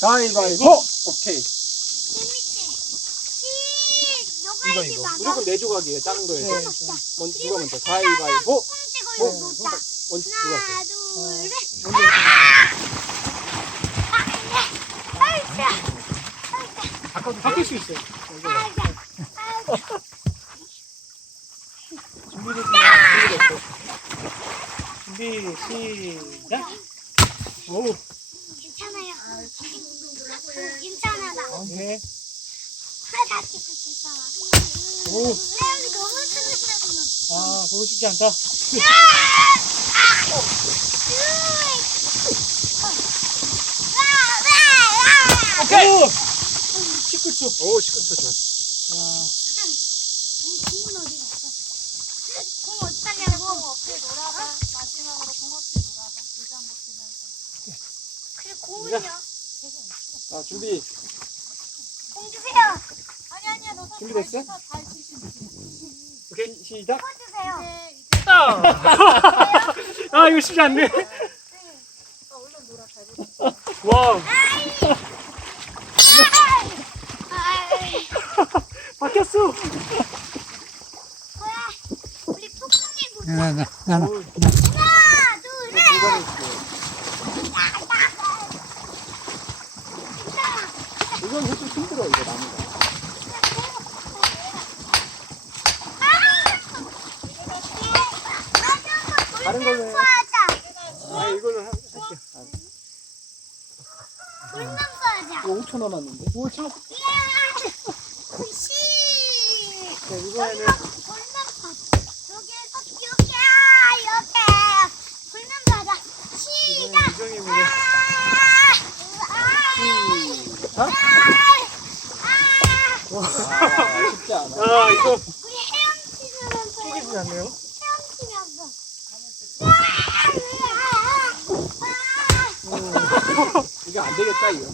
가위바위보. 오케이. 재밌지? 이거 무조건 네 조각이에요. 작은 거예요. 네. 먼저 누가 먼저? 가위바위보. 찍어 놓자. 먼저 누가 하나, 할까요? 둘, 셋. 아까도 바뀔 수 있어요. 준비 시작. 오. 괜찮아요. 괜찮아 나. 네. 다 찍고 있잖아. 오. 너무 재밌다. 아, 그거 쉽지 않다. 오케이. 19초. 오, 19초 좋았어. 와. 공은 어디 갔어? 공 어디냐고? 없이 놀아봐. 마지막으로 공 없이 놀아봐. 물장구 치면서. 그래 공은요? 자, 준비. 공 주세요. 아니야. 너 준비됐어? 잘 치시면 돼. 오케이, 시작. 공 주세요. 이제 아, 이거 쉽지 않네. 얼른 놀아. 잘 놀아. 와, 아이, 바뀌었어. 뭐야? 우리 폭풍이 보자. 오, 하나, 둘, 셋. 이건 좀 힘들어, 이거 나무가. 다른 걸로 해. 하자. 아, 이걸로 할게. 아, 불만 쏴자. 이거 5초 남았는데. 5초. 씨. 자, 이번에는 불만 쏴. 여기에서 여기 불만 쏴자. 시작. 유정입니다. 시작. 와, 쉽지 않아. 아, 이거 우리 헤엄치면서 속이지 않네요. 헤엄치면서. 이게 안 되겠다, 이거.